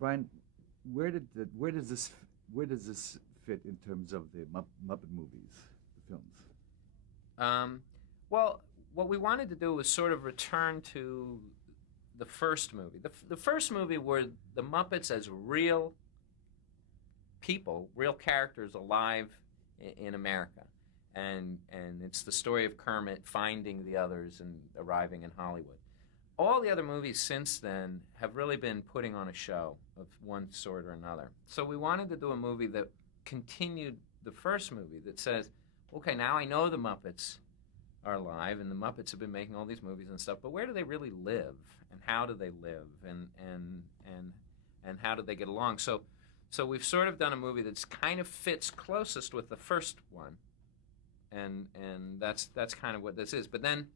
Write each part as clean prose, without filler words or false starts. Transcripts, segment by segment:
Brian, where does this fit in terms of the Muppet movies, the films? Um, well, what we wanted to do was sort of return to the first movie. The first movie were the Muppets as real people, real characters alive in America. And it's the story of Kermit finding the others and arriving in Hollywood. All the other movies since then have really been putting on a show of one sort or another. So we wanted to do a movie that continued the first movie, that says, okay, now I know the Muppets are alive and the Muppets have been making all these movies and stuff, but where do they really live and how do they live and how do they get along? So we've sort of done a movie that's kind of fits closest with the first one, and that's kind of what this is. But then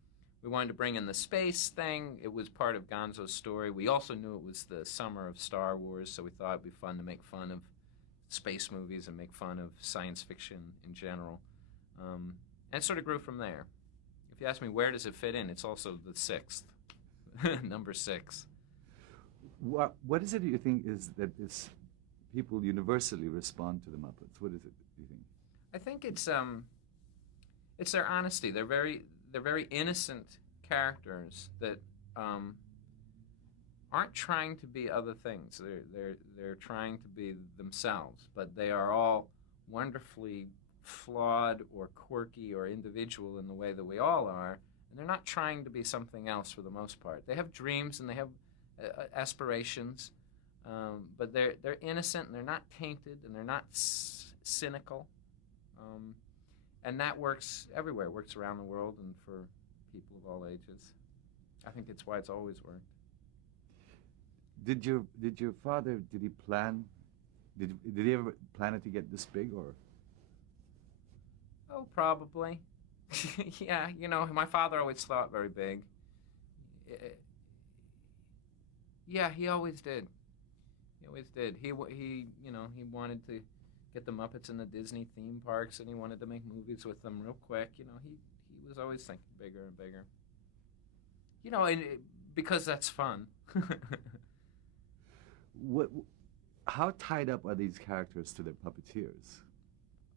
we wanted to bring in the space thing. It was part of Gonzo's story. We also knew it was the summer of Star Wars, so we thought it'd be fun to make fun of space movies and make fun of science fiction in general. And it sort of grew from there. If you ask me where does it fit in, it's also the sixth, number 6. What is it you think is that this people universally respond to the Muppets? What is it, do you think? I think it's their honesty. They're very innocent characters that aren't trying to be other things. They're trying to be themselves, but they are all wonderfully flawed or quirky or individual in the way that we all are, and they're not trying to be something else for the most part. They have dreams and they have aspirations, but they're innocent and they're not tainted and they're not cynical. And that works everywhere. It works around the world and for people of all ages. I think it's why it's always worked. Did your father, did he ever plan it to get this big, or? Oh, probably. Yeah, my father always thought very big. Yeah, he always did. He always did. He wanted to get the Muppets in the Disney theme parks, and he wanted to make movies with them real quick. He was always thinking bigger and bigger. Because that's fun. How tied up are these characters to their puppeteers?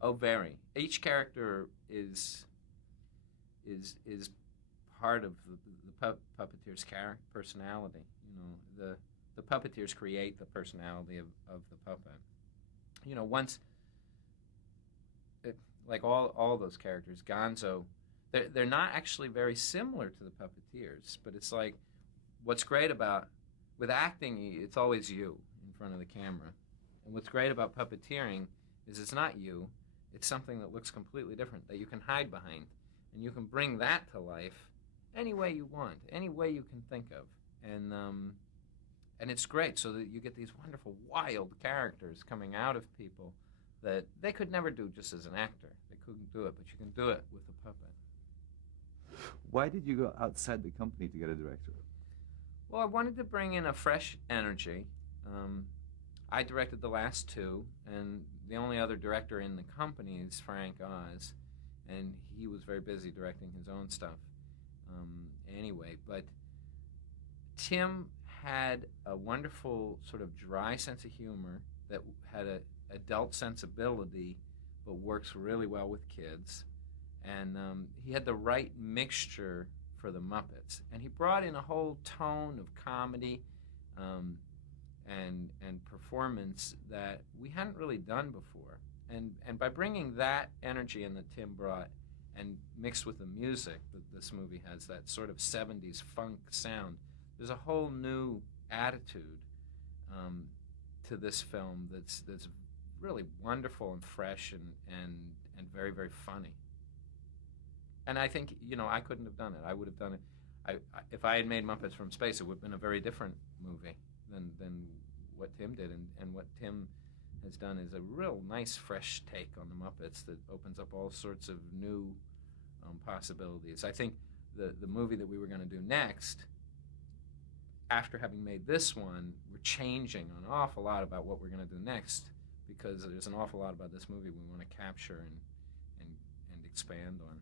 Oh, very. Each character is part of the puppeteer's personality. The puppeteers create the personality of the puppet. Once, like all those characters, Gonzo, they're not actually very similar to the puppeteers, but it's like, what's great about, with acting, it's always you in front of the camera. And what's great about puppeteering is it's not you, it's something that looks completely different, that you can hide behind. And you can bring that to life any way you want, any way you can think of. And it's great, so that you get these wonderful, wild characters coming out of people that they could never do just as an actor. They couldn't do it, but you can do it with a puppet. Why did you go outside the company to get a director? Well, I wanted to bring in a fresh energy. I directed the last 2, and the only other director in the company is Frank Oz, and he was very busy directing his own stuff anyway. But Tim had a wonderful sort of dry sense of humor that had an adult sensibility but works really well with kids. And he had the right mixture for the Muppets. And he brought in a whole tone of comedy and performance that we hadn't really done before. And by bringing that energy in that Tim brought and mixed with the music that this movie has, that sort of 70s funk sound, there's a whole new attitude to this film that's really wonderful and fresh and very, very funny. And I think, I couldn't have done it. I would have done it. If I had made Muppets from Space, it would have been a very different movie than what Tim did. And what Tim has done is a real nice, fresh take on the Muppets that opens up all sorts of new possibilities. I think the movie that we were going to do next, after having made this one, we're changing an awful lot about what we're going to do next, because there's an awful lot about this movie we want to capture and expand on.